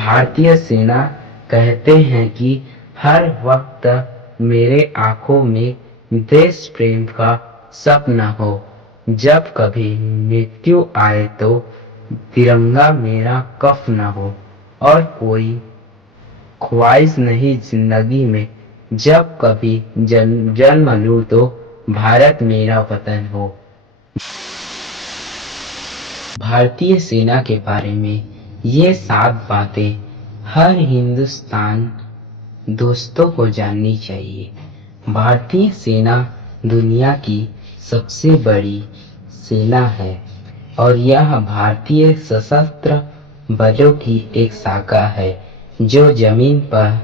भारतीय सेना कहते हैं कि हर वक्त मेरे आंखों में देश प्रेम का सपना हो। जब कभी मृत्यु आए तो तिरंगा मेरा कफ न हो। और कोई ख्वाहिश नहीं जिंदगी में, जब कभी जन्म लूं तो भारत मेरा वतन हो। भारतीय सेना के बारे में ये 7 बातें हर हिंदुस्तान दोस्तों को जाननी चाहिए। भारतीय सेना दुनिया की सबसे बड़ी सेना है और यह भारतीय सशस्त्र बलों की एक शाखा है जो जमीन पर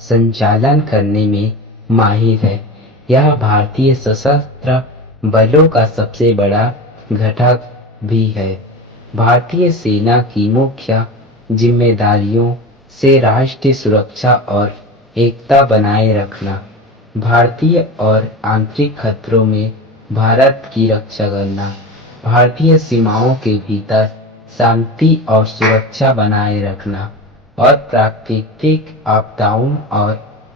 संचालन करने में माहिर है। यह भारतीय सशस्त्र बलों का सबसे बड़ा घटक भी है। भारतीय सेना की मुख्य जिम्मेदारियों से राष्ट्रीय सुरक्षा और एकता बनाए रखना, भारतीय और आंतरिक खतरों में भारत की रक्षा करना, भारतीय सीमाओं के भीतर शांति और सुरक्षा बनाए रखना और प्राकृतिक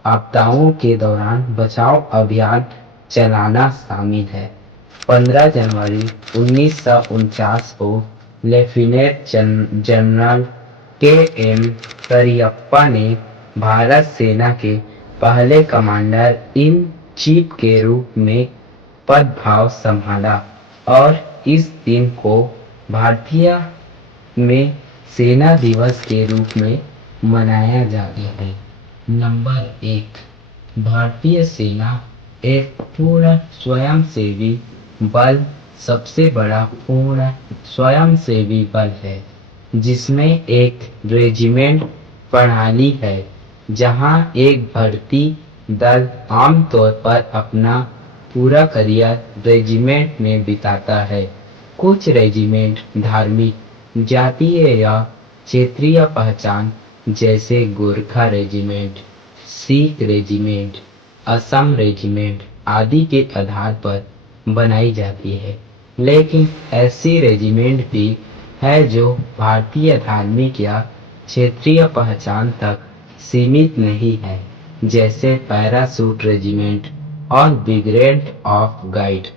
आपदाओं के दौरान बचाव अभियान चलाना शामिल है। 15 जनवरी 1949 को लेफ्टिनेंट जनरल के एम करियप्पा ने भारत सेना के पहले कमांडर इन चीफ के रूप में पदभार संभाला और इस दिन को भारतीय में सेना दिवस के रूप में मनाया जाता है। नंबर 1, भारतीय सेना एक पूर्ण स्वयंसेवी बल सबसे बड़ा पूर्ण स्वयंसेवी बल है जिसमें एक रेजिमेंट प्रणाली है जहां एक भर्ती दल आमतौर पर अपना पूरा करियर रेजिमेंट में बिताता है। कुछ रेजिमेंट धार्मिक, जातीय या क्षेत्रीय पहचान जैसे Gorkha regiment, Sikh regiment, Assam regiment आदि के आधार पर बनाई जाती है, लेकिन ऐसी रेजिमेंट भी है जो भारतीय धार्मिक या क्षेत्रीय पहचान तक सीमित नहीं है, जैसे पैराशूट रेजिमेंट और ब्रिगेड ऑफ गाइड।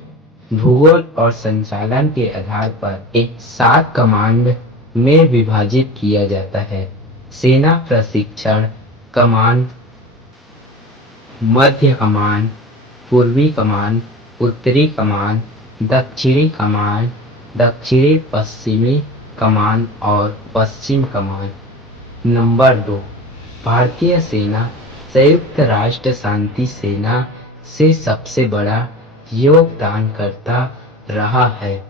भूगोल और संचालन के आधार पर एक 7 कमांड में विभाजित किया जाता है। सेना प्रशिक्षण कमान, मध्य कमान, पूर्वी कमान, उत्तरी कमान, दक्षिणी कमान, दक्षिणी पश्चिमी कमान और पश्चिम कमान। नंबर 2, भारतीय सेना संयुक्त राष्ट्र शांति सेना से सबसे बड़ा योगदानकर्ता रहा है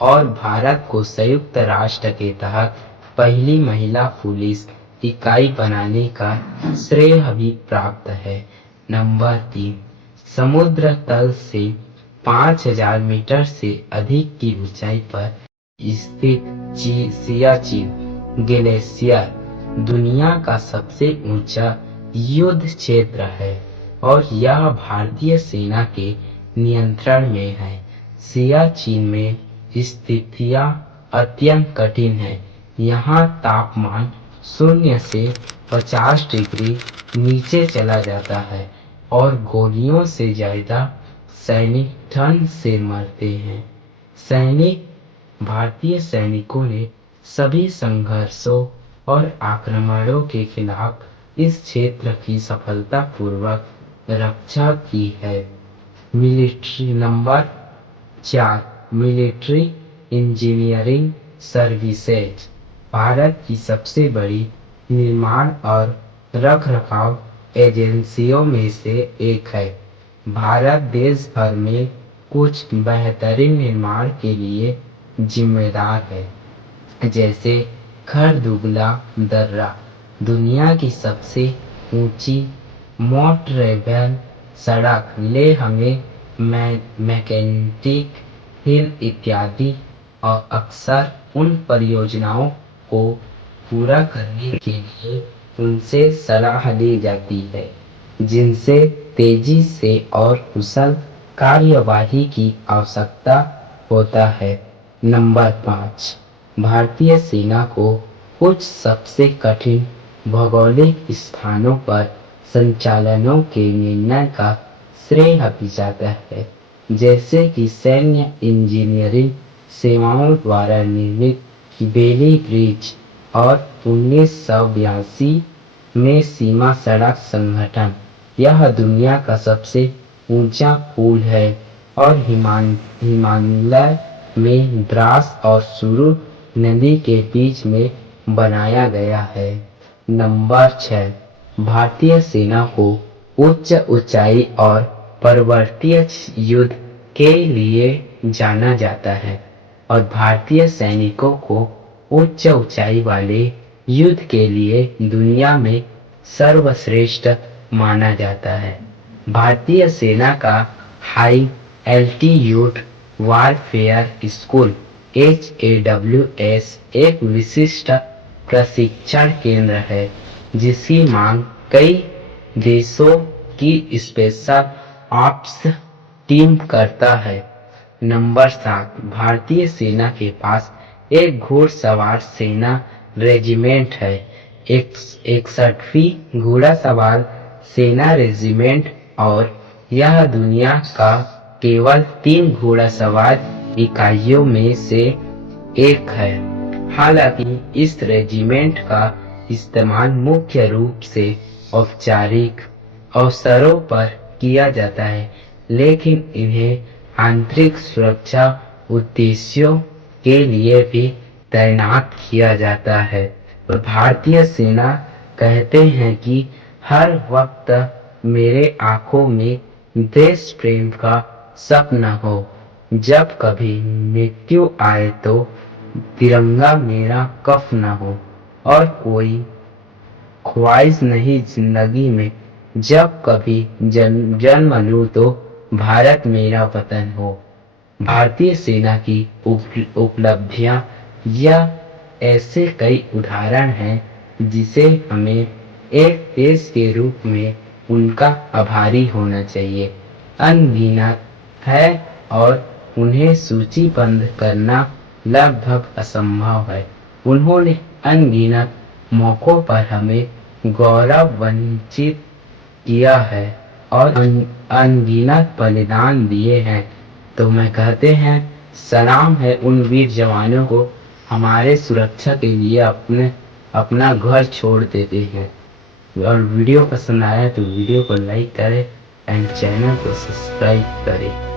और भारत को संयुक्त राष्ट्र के तहत पहली महिला पुलिस इकाई बनाने का श्रेय भी प्राप्त है। नंबर 3, समुद्र तल से 5000 मीटर से अधिक की ऊंचाई पर स्थित सियाचिन ग्लेशियर दुनिया का सबसे ऊंचा युद्ध क्षेत्र है और यह भारतीय सेना के नियंत्रण में है। सियाचिन में स्थितियां अत्यंत कठिन है। यहाँ तापमान 0 से 50 डिग्री नीचे चला जाता है और गोलियों से ज्यादा सैनिक ठंड से मरते हैं। भारतीय सैनिकों ने सभी संघर्षों और आक्रमणों के खिलाफ इस क्षेत्र की सफलतापूर्वक रक्षा की है। Military. Number 4, military engineering services Bharat की सबसे बड़ी निर्माण और रखरखाव एजेंसियों में से एक है। भारत देश भर में कुछ बेहतरीन निर्माण के लिए जिम्मेदार है, जैसे खरदुगला दर्रा दुनिया की सबसे ऊंची मोटरेबल सड़क, लेह में मैकेनिक हिल इत्यादि, और अक्सर उन परियोजनाओं को पूरा करने के लिए उनसे सलाह ली जाती है जिनसे तेजी से और कुशल कार्यवाही की आवश्यकता होता है। नंबर 5, भारतीय सेना को कुछ सबसे कठिन भौगोलिक स्थानों पर संचालनों के निर्णय का श्रेय भी जाता है, जैसे कि सैन्य इंजीनियरिंग सेवाओं द्वारा निर्मित बेली ब्रिज और 1982 में सीमा सड़क संगठन। यह दुनिया का सबसे ऊंचा पुल है और हिमालय में द्रास और सुरु नदी के बीच में बनाया गया है। नंबर 6, भारतीय सेना को उच्च ऊंचाई और पर्वतीय युद्ध के लिए जाना जाता है और भारतीय सैनिकों को उच्च ऊंचाई वाले युद्ध के लिए दुनिया में सर्वश्रेष्ठ माना जाता है। भारतीय सेना का high altitude warfare school HAWS एक विशिष्ट प्रशिक्षण केंद्र है जिसकी मांग कई देशों की स्पेशल ऑप्स टीम करता है। नंबर 7, भारतीय सेना के पास एक घुड़सवार सेना रेजिमेंट है। 61वीं घुड़सवार सेना रेजिमेंट और यह दुनिया का केवल 3 घुड़सवार इकाइयों में से एक है। हालांकि इस रेजिमेंट का इस्तेमाल मुख्य रूप से औपचारिक अवसरों पर किया जाता है, लेकिन इन्हें आंतरिक सुरक्षा उद्देश्यों के लिए भी तैनात किया जाता है। भारतीय सेना कहते हैं कि हर वक्त मेरे आंखों में देश प्रेम का सपना हो। जब कभी मृत्यु आए तो तिरंगा मेरा कफन हो और कोई ख्वाहिश नहीं जिंदगी में। जब कभी जन्म लूं तो भारत मेरा वतन हो। भारतीय सेना की उपलब्धियां या ऐसे कई उदाहरण हैं जिसे हमें एक देश के रूप में उनका आभारी होना चाहिए। अनगिनत है और उन्हें सूचीबद्ध करना लगभग असंभव है। उन्होंने अनगिनत मौकों पर हमें गौरवान्वित किया है और अनगिनत बलिदान दिए हैं। तो मैं कहते हैं सलाम है उन वीर जवानों को हमारे सुरक्षा के लिए अपना घर छोड़ देते हैं। और वीडियो पसंद आया तो वीडियो को लाइक करें एंड चैनल को सब्सक्राइब करें।